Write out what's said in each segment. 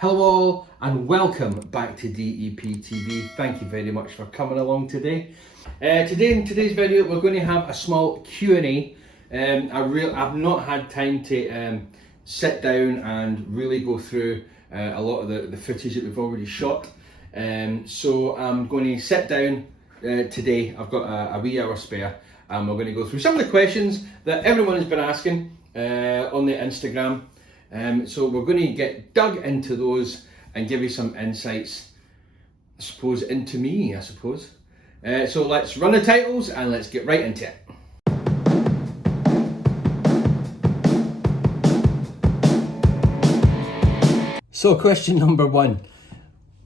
Hello all and welcome back to DEP TV. Thank you very much for coming along today. In today's video we're going to have a small Q&A. I've not had time to sit down and really go through a lot of the footage that we've already shot. So I'm going to sit down today. I've got a wee hour spare and we're going to go through some of the questions that everyone has been asking on the Instagram. So we're going to get dug into those and give you some insights, I suppose, into me, I suppose. So let's run the titles and let's get right into it. So question number one,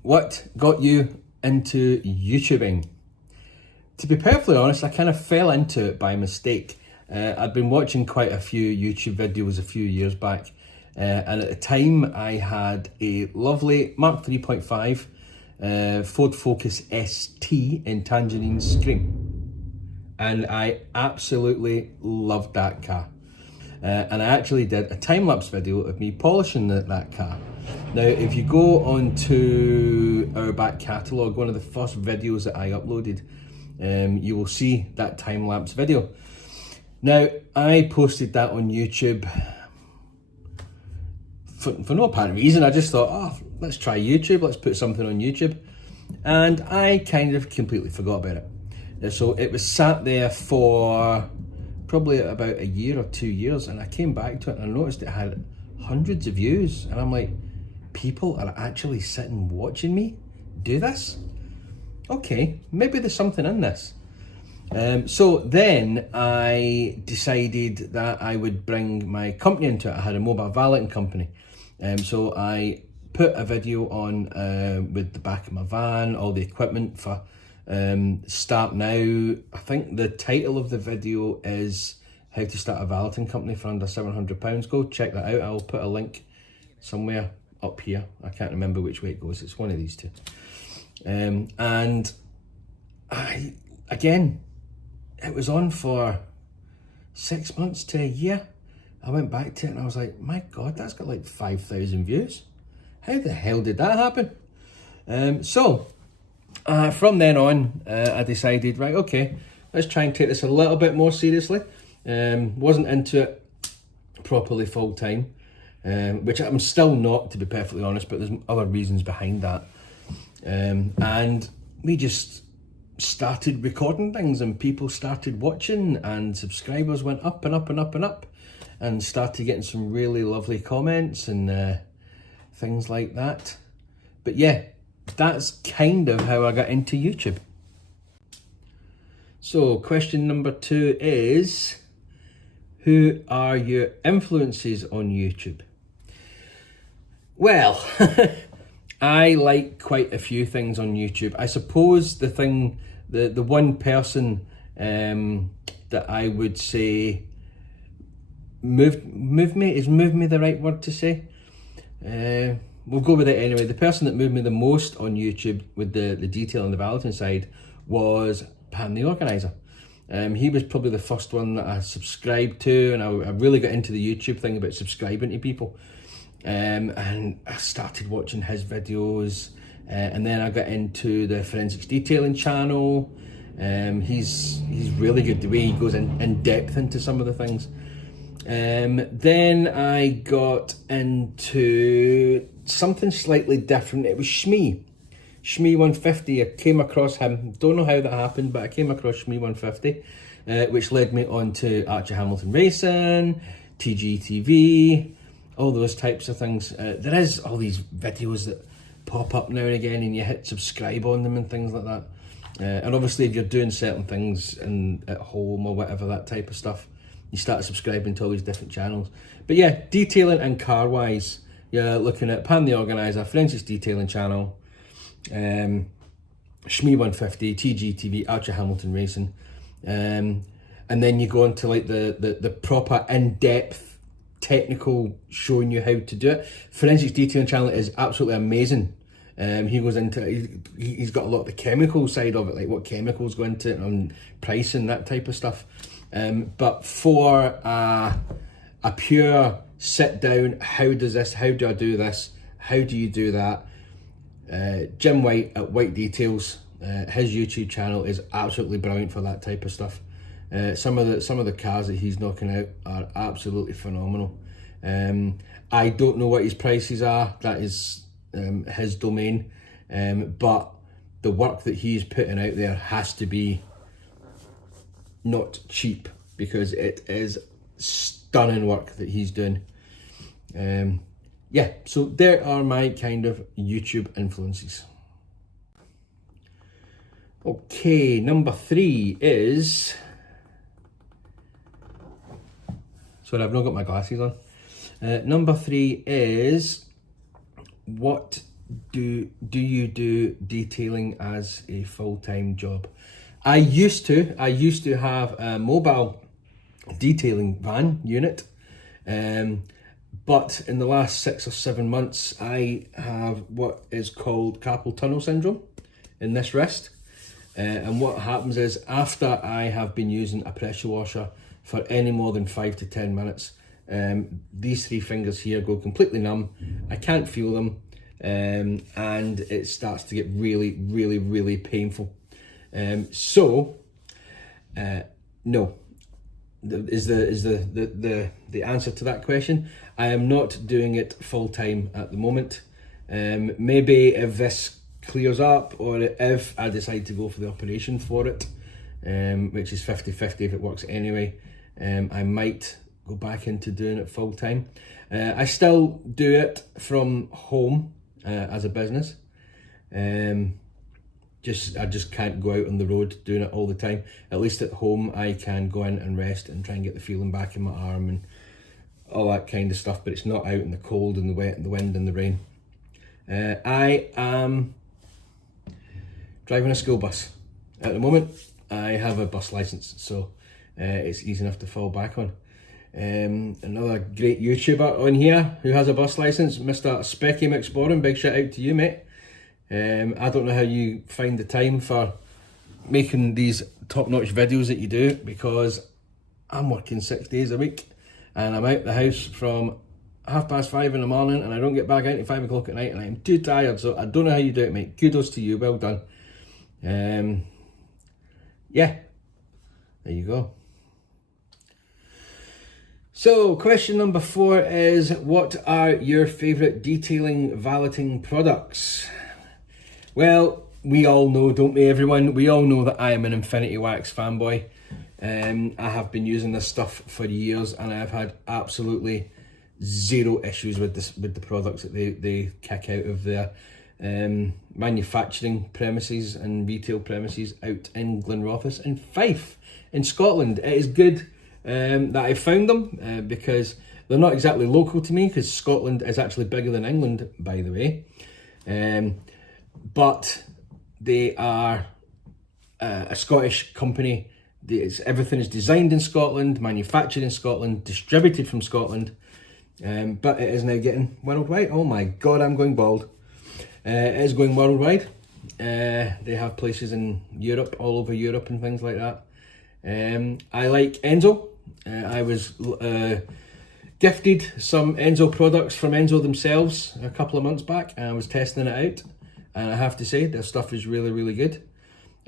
what got you into YouTubing? To be perfectly honest, I kind of fell into it by mistake. I'd been watching quite a few YouTube videos a few years back. And at the time I had a lovely Mark 3.5 Ford Focus ST in Tangerine Scream, and I absolutely loved that car. And I actually did a time-lapse video of me polishing that car. Now if you go onto our back catalogue, one of the first videos that I uploaded, you will see that time-lapse video. Now I posted that on YouTube for no apparent reason. I just thought, oh, let's try YouTube, let's put something on YouTube. And I kind of completely forgot about it. So it was sat there for probably about a year or 2 years, and I came back to it and I noticed it had hundreds of views. And I'm like, people are actually sitting watching me do this? Okay, maybe there's something in this. So then I decided that I would bring my company into it. I had a mobile valeting company. So I put a video on with the back of my van, all the equipment for Start Now. I think the title of the video is How to Start a Valeting Company for Under £700. Go check that out. I'll put a link somewhere up here. I can't remember which way it goes. It's one of these two. And again, it was on for 6 months to a year. I went back to it and I was like, my God, that's got like 5,000 views. How the hell did that happen? So from then on, I decided, right, okay, let's try and take this a little bit more seriously. Wasn't into it properly full time, which I'm still not, to be perfectly honest, but there's other reasons behind that. And we just started recording things and people started watching and subscribers went up and up and up and up, and started getting some really lovely comments and things like that. But yeah, that's kind of how I got into YouTube. So question number 2 is, who are your influences on YouTube? Well, I like quite a few things on YouTube. I suppose the one person that I would say moved me, is move me the right word to say? We'll go with it anyway. The person that moved me the most on YouTube with the detail and the valeting side was Pan the Organizer. He was probably the first one that I subscribed to, and I really got into the YouTube thing about subscribing to people. And I started watching his videos, and then I got into the forensics detailing channel. He's really good, the way he goes in depth into some of the things. Then I got into something slightly different. It was Shmee 150. I came across him, don't know how that happened, but I came across Shmee 150, which led me on to Archer Hamilton Racing, TGTV, all those types of things. There is all these videos that pop up now and again and you hit subscribe on them and things like that. And obviously if you're doing certain things at home or whatever, that type of stuff, you start subscribing to all these different channels. But yeah, detailing and car wise, you're looking at Pan the Organizer, Forensics Detailing Channel, Shmee 150, TGTV, Archer Hamilton Racing, and then you go into like the proper in-depth technical showing you how to do it. Forensics Detailing Channel is absolutely amazing. He goes into, he's got a lot of the chemical side of it, like what chemicals go into it and pricing, that type of stuff. But for a pure sit down, how do I do this, How do you do that? Jim White at White Details, his YouTube channel is absolutely brilliant for that type of stuff. Some of the cars that he's knocking out are absolutely phenomenal. I don't know what his prices are. That is his domain. But the work that he's putting out there has to be not cheap, because it is stunning work that he's doing. Yeah, so there are my kind of YouTube influences. Okay, number 3 is... Sorry, I've not got my glasses on. Number 3 is, what do you do detailing as a full-time job? I used to have a mobile detailing van unit, but in the last 6 or 7 months I have what is called carpal tunnel syndrome in this wrist, and what happens is, after I have been using a pressure washer for any more than 5 to 10 minutes, these 3 fingers here go completely numb. I can't feel them, and it starts to get really, really, really painful. So no is the answer to that question. I am not doing it full time at the moment. Maybe if this clears up, or if I decide to go for the operation for it, which is 50-50 if it works anyway, I might go back into doing it full time. I still do it from home as a business. I just can't go out on the road doing it all the time. At least at home I can go in and rest and try and get the feeling back in my arm and all that kind of stuff, but it's not out in the cold and the wet and the wind and the rain. I am driving a school bus. At the moment I have a bus licence, so it's easy enough to fall back on. Another great YouTuber on here who has a bus licence, Mr. Specky McSporran, big shout out to you, mate. I don't know how you find the time for making these top-notch videos that you do, because I'm working 6 days a week and I'm out the house from 5:30 in the morning and I don't get back out until 5 o'clock at night, and I'm too tired. So I don't know how you do it, mate. Kudos to you, well done. Yeah, there you go. So question number 4 is, what are your favourite detailing valeting products? Well, we all know, don't we, everyone? We all know that I am an Infinity Wax fanboy. I have been using this stuff for years and I've had absolutely zero issues with the products that they kick out of their manufacturing premises and retail premises out in Glenrothes in Fife in Scotland. It is good that I found them, because they're not exactly local to me, because Scotland is actually bigger than England, by the way. But they are a Scottish company. Everything is designed in Scotland, manufactured in Scotland, distributed from Scotland, but it is now getting worldwide. Oh my god, I'm going bald. It is going worldwide. They have places in Europe, all over Europe and things like that. I like Enzo. I was gifted some Enzo products from Enzo themselves a couple of months back, and I was testing it out, and I have to say their stuff is really, really good.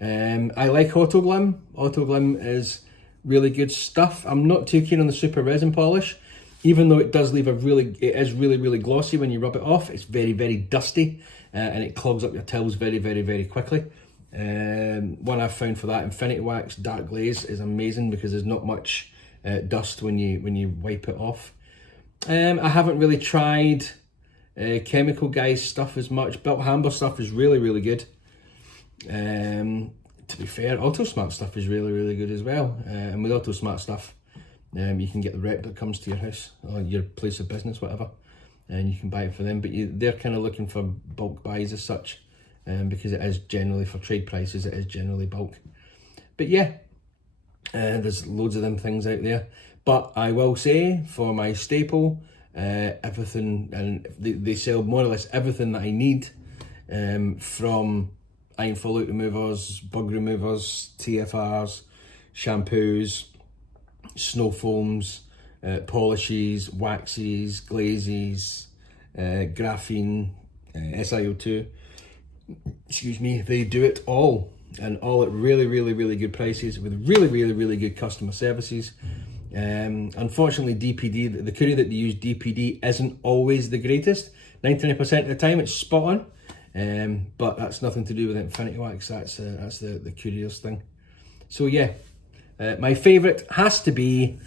I like Autoglim. Autoglim is really good stuff. I'm not too keen on the super resin polish, even though it does leave it is really, really glossy when you rub it off. It's very, very dusty, and it clogs up your towels very, very, very quickly. One I've found for that, Infinity Wax Dark Glaze, is amazing because there's not much dust when you wipe it off. I haven't really tried Chemical Guys stuff as much. Belt Hamber stuff is really, really good. To be fair, Autosmart stuff is really, really good as well. And with Autosmart stuff, you can get the rep that comes to your house or your place of business, whatever, and you can buy it for them. But they're kind of looking for bulk buys as such, because it is generally, for trade prices, it is generally bulk. But yeah, there's loads of them things out there. But I will say, for my staple, everything, and they sell more or less everything that I need, from iron fallout removers, bug removers, TFRs, shampoos, snow foams, polishes, waxes, glazes, graphene, SiO2, excuse me, they do it all, and all at really, really, really good prices with really, really, really good customer services. Unfortunately, DPD, the courier that they use, DPD, isn't always the greatest. 99% of the time it's spot on, but that's nothing to do with Infinity Wax. That's the courier's thing. So yeah, my favourite has to be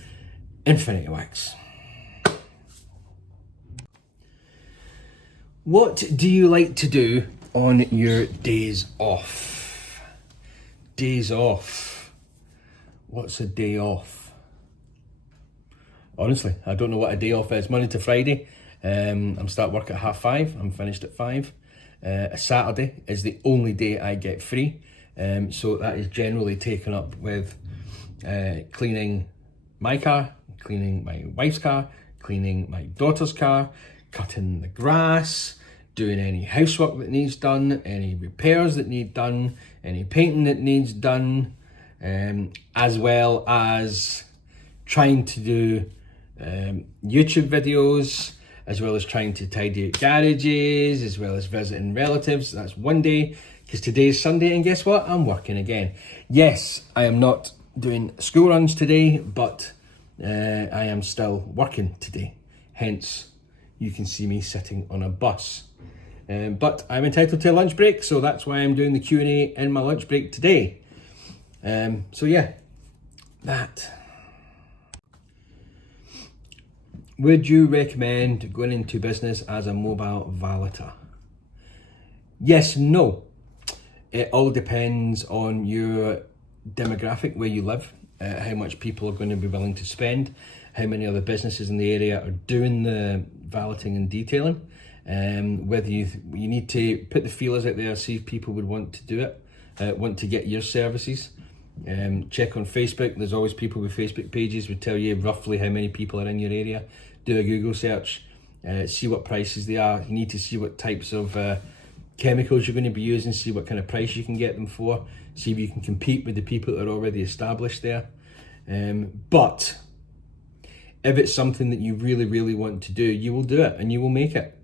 Infinity Wax. What do you like to do on your days off? Days off. What's a day off? Honestly, I don't know what a day off is. Monday to Friday, I'm start work at 5:30. I'm finished at 5. A Saturday is the only day I get free. So that is generally taken up with cleaning my car, cleaning my wife's car, cleaning my daughter's car, cutting the grass, doing any housework that needs done, any repairs that need done, any painting that needs done, as well as trying to do YouTube videos, as well as trying to tidy out garages, as well as visiting relatives. That's one day, because today's Sunday, and guess what? I'm working again. Yes, I am not doing school runs today, but I am still working today. Hence, you can see me sitting on a bus. But I'm entitled to a lunch break, so that's why I'm doing the Q&A in my lunch break today. So yeah, that. Would you recommend going into business as a mobile valeter? Yes, no. It all depends on your demographic, where you live, how much people are going to be willing to spend, how many other businesses in the area are doing the valeting and detailing, whether you need to put the feelers out there, see if people would want to do it, want to get your services. Check on Facebook. There's always people with Facebook pages would tell you roughly how many people are in your area. Do a Google search, see what prices they are. You need to see what types of chemicals you're going to be using, see what kind of price you can get them for, see if you can compete with the people that are already established there. But if it's something that you really, really want to do, you will do it and you will make it,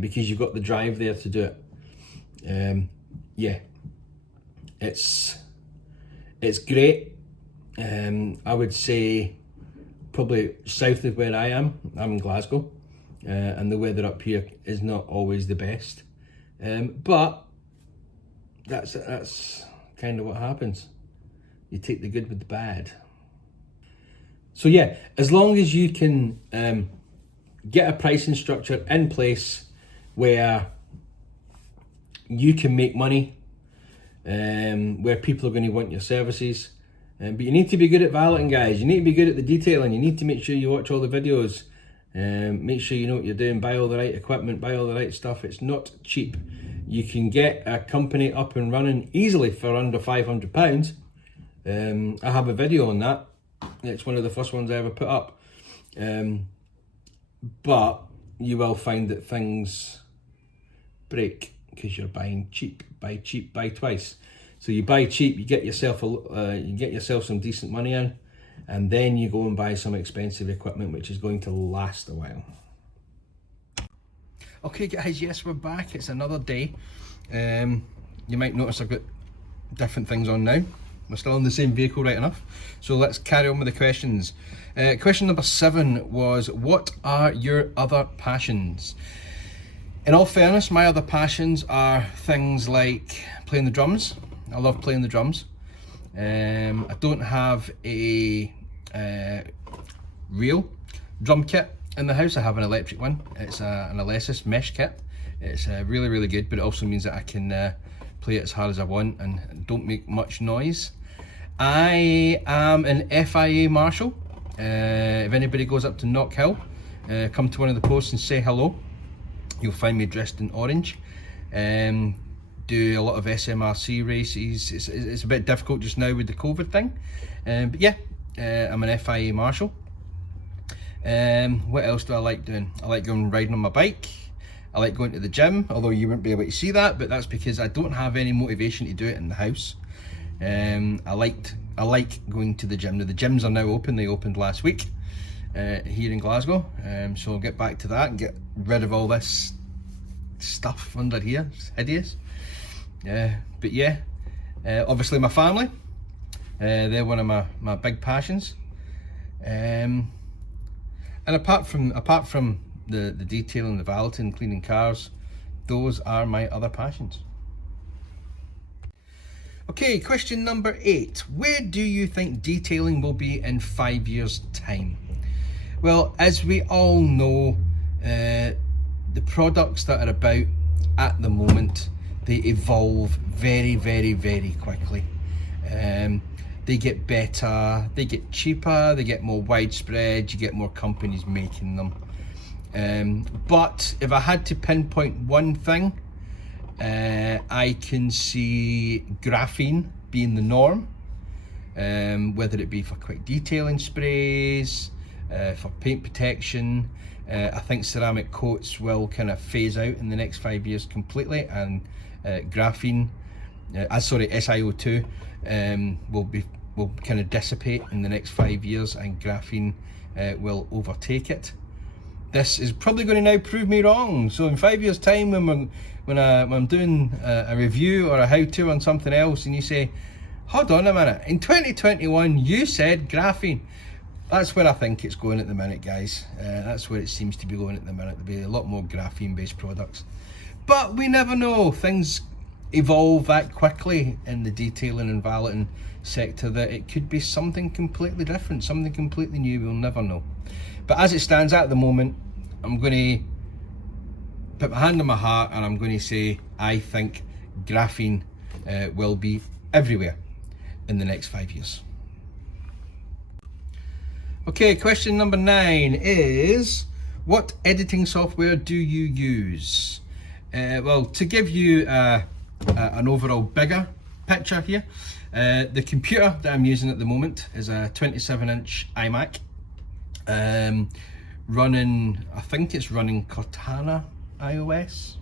because you've got the drive there to do it. Yeah, it's great. I would say probably south of where I am. I'm in Glasgow, and the weather up here is not always the best. But that's kind of what happens. You take the good with the bad. So yeah, as long as you can get a pricing structure in place where you can make money, where people are going to want your services, but you need to be good at valeting, guys. You need to be good at the detailing. You need to make sure you watch all the videos, make sure you know what you're doing, buy all the right equipment, buy all the right stuff. It's not cheap. You can get a company up and running easily for under £500. I have a video on that. It's one of the first ones I ever put up. But you will find that things break because you're buying cheap. Buy cheap, buy twice. So you buy cheap, you get yourself some decent money in, and then you go and buy some expensive equipment which is going to last a while. Okay guys, yes, we're back. It's another day. You might notice I've got different things on now. We're still in the same vehicle, right enough. So let's carry on with the questions. Question number 7 was, what are your other passions? In all fairness, my other passions are things like playing the drums. I love playing the drums. I don't have a real drum kit in the house. I have an electric one. It's an Alesis mesh kit. It's really, really good, but it also means that I can play it as hard as I want and don't make much noise. I am an FIA marshal. If anybody goes up to Knockhill, come to one of the posts and say hello. You'll find me dressed in orange. Do a lot of SMRC races. It's a bit difficult just now with the COVID thing, but yeah, I'm an FIA marshal. What else do I like doing? I like going riding on my bike. I like going to the gym, although you won't be able to see that, but that's because I don't have any motivation to do it in the house. I like going to the gym. Now the gyms are now open. They opened last week. here in Glasgow. So I'll get back to that and get rid of all this stuff under here. It's hideous. But yeah, obviously my family, they're one of my big passions. And apart from the detailing, the valeting, cleaning cars, those are my other passions. Okay, question number 8. Where do you think detailing will be in 5 years' time? Well, as we all know, the products that are about at the moment, they evolve very, very, very quickly. They get better, they get cheaper, they get more widespread, you get more companies making them. But if I had to pinpoint one thing, I can see graphene being the norm, whether it be for quick detailing sprays, for paint protection. I think ceramic coats will kind of phase out in the next 5 years completely, and graphene, SiO2 will kind of dissipate in the next 5 years, and graphene will overtake it. This is probably going to now prove me wrong. So in 5 years' time, when I'm doing a review or a how-to on something else, and you say, hold on a minute, in 2021 you said graphene. That's where I think it's going at the minute, guys. That's where it seems to be going at the minute. There'll be a lot more graphene-based products. But we never know. Things evolve that quickly in the detailing and valeting sector that it could be something completely different, something completely new. We'll never know. But as it stands at the moment, I'm going to put my hand on my heart and I'm going to say I think graphene will be everywhere in the next 5 years. Okay, question number 9 is, what editing software do you use? Well, to give you an overall bigger picture here, the computer that I'm using at the moment is a 27-inch iMac, running, I think it's running Cortana iOS.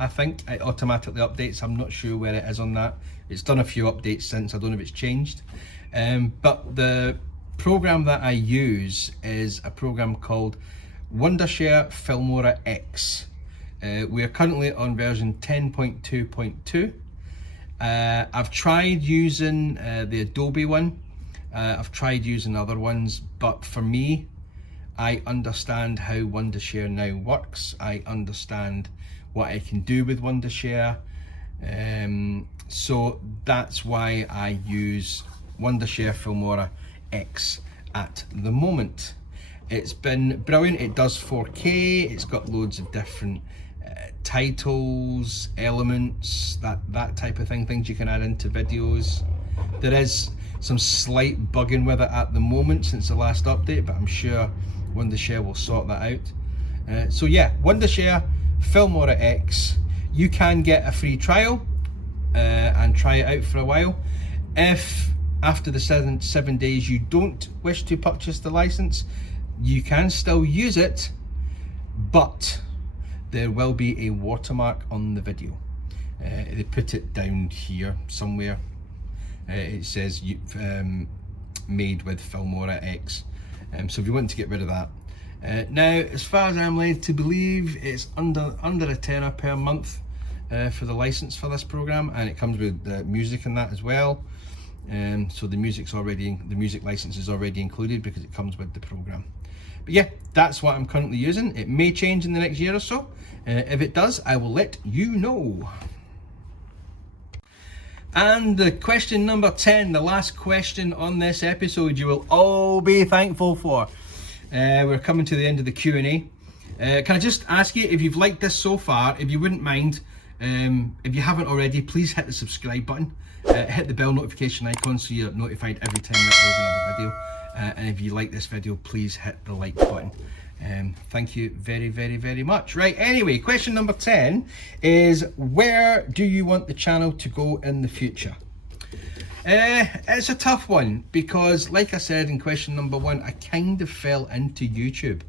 I think it automatically updates. I'm not sure where it is on that. It's done a few updates since. I don't know if it's changed. But the program that I use is a program called Wondershare Filmora X. We are currently on version 10.2.2. I've tried using the Adobe one. I've tried using other ones, but for me, I understand how Wondershare now works. I understand what I can do with Wondershare. So that's why I use Wondershare Filmora X at the moment. It's been brilliant. It does 4K. It's got loads of different titles, elements, that type of thing, things you can add into videos. There is some slight bugging with it at the moment since the last update, but I'm sure Wondershare will sort that out. So yeah, Wondershare Filmora X. You can get a free trial and try it out for a while. If after the 7 days you don't wish to purchase the license, you can still use it, but there will be a watermark on the video. They put it down here somewhere. It says made with Filmora X. So if you want to get rid of that. Now, as far as I'm led to believe, it's under a tenner per month for the license for this program, and it comes with music and that as well. So the music license is already included because it comes with the program. But yeah, that's what I'm currently using. It may change in the next year or so. If it does, I will let you know. And the question number 10, the last question on this episode, you will all be thankful for. We're coming to the end of the Q&A. Can I just ask you, if you've liked this so far, if you wouldn't mind, if you haven't already, please hit the subscribe button. Hit the bell notification icon so you're notified every time I upload another video. And if you like this video, please hit the like button. Thank you very, very, very much. Right, anyway, question number 10 is, where do you want the channel to go in the future? It's a tough one because, like I said in question number 1, I kind of fell into YouTube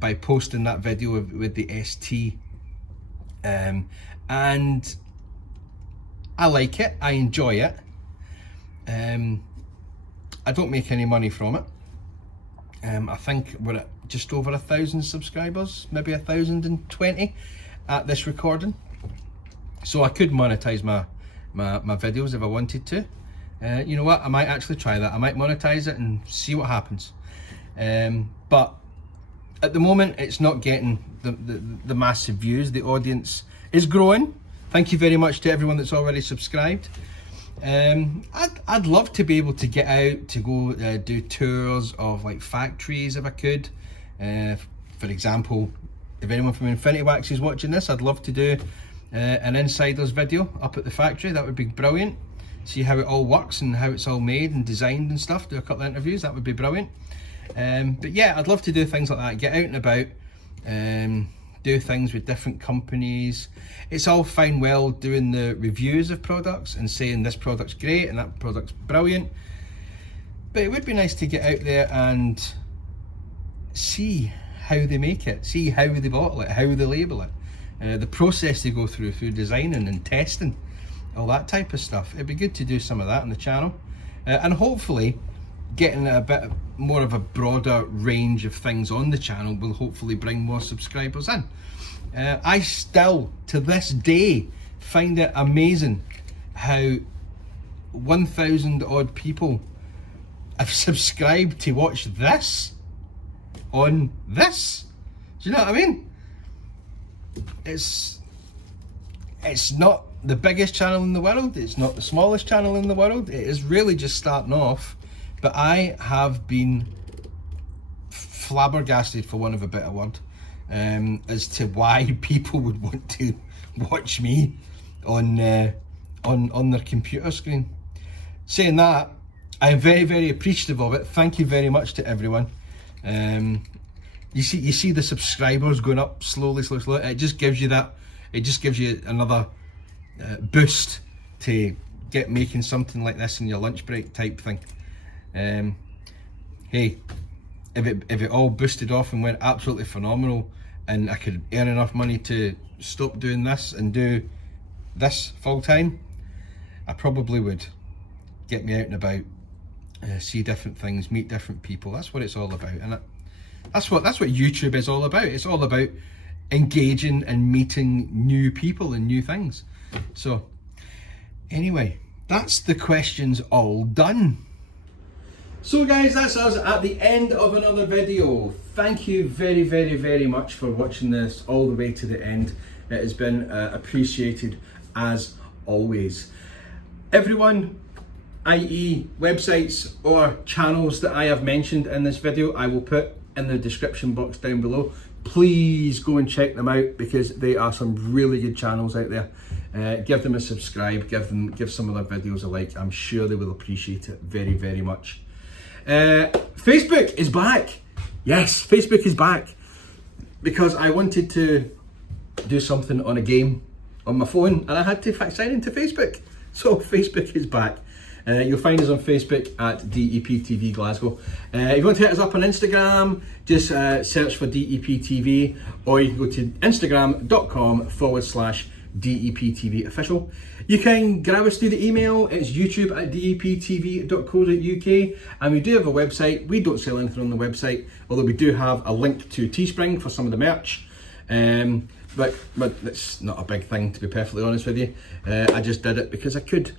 by posting that video with the ST. And I like it, I enjoy it. I don't make any money from it. I think we're at just over 1,000 subscribers, maybe 1,020 at this recording. So I could monetize my videos if I wanted to. You know what, I might actually try that. I might monetize it and see what happens. But at the moment, it's not getting the massive views. The audience is growing. Thank you very much to everyone that's already subscribed. I'd love to be able to get out to go do tours of like factories if I could. For example, if anyone from Infinity Wax is watching this, I'd love to do an insiders video up at the factory. That would be brilliant. See how it all works and how it's all made and designed and stuff. Do a couple of interviews. That would be brilliant. But yeah, I'd love to do things like that. Get out and about. Do things with different companies. It's all fine well doing the reviews of products and saying this product's great and that product's brilliant, but it would be nice to get out there and see how they make it, see how they bottle it, how they label it, the process they go through designing and testing, all that type of stuff. It'd be good to do some of that on the channel, and hopefully getting a bit more of a broader range of things on the channel will hopefully bring more subscribers in. I still, to this day, find it amazing how 1,000 odd people have subscribed to watch this on this. Do you know what I mean? It's not the biggest channel in the world, it's not the smallest channel in the world, it is really just starting off. But I have been flabbergasted, for want of a better word, as to why people would want to watch me on their computer screen. Saying that, I am very, very appreciative of it. Thank you very much to everyone. You see the subscribers going up slowly. It just gives you that. It just gives you another boost to get making something like this in your lunch break type thing. Hey, if it all boosted off and went absolutely phenomenal and I could earn enough money to stop doing this and do this full time, I probably would. Get me out and about, see different things, meet different people. That's what it's all about, and that's what YouTube is all about. It's all about engaging and meeting new people and new things. So anyway, that's the questions all done. So guys, that's us at the end of another video. Thank you very, very, very much for watching this all the way to the end. It has been appreciated as always. Everyone, i.e. websites or channels that I have mentioned in this video, I will put in the description box down below. Please go and check them out because they are some really good channels out there. Give them a subscribe, give some of their videos a like. I'm sure they will appreciate it very, very much. Facebook is back. Yes, Facebook is back because I wanted to do something on a game on my phone and I had to sign into Facebook. So Facebook is back. You'll find us on Facebook at DEP Tv Glasgow. If you want to hit us up on Instagram, just search for DEP TV, or you can go to instagram.com/DEP TV official. You can grab us through the email. It's youtube@deptv.co.uk, and we do have a website. We don't sell anything on the website, although we do have a link to Teespring for some of the merch. But it's not a big thing, to be perfectly honest with you. I just did it because I could.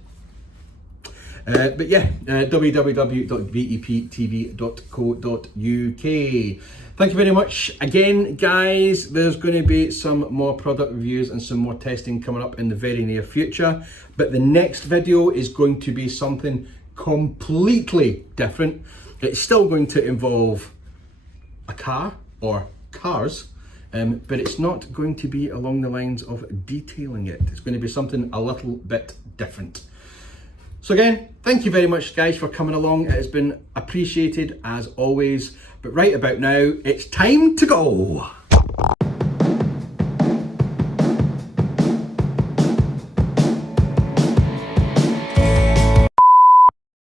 But yeah, www.deptv.co.uk. Thank you very much again, guys. There's going to be some more product reviews and some more testing coming up in the very near future. But the next video is going to be something completely different. It's still going to involve a car or cars, but it's not going to be along the lines of detailing it. It's going to be something a little bit different. So again, thank you very much, guys, for coming along. It has been appreciated as always. But right about now, it's time to go.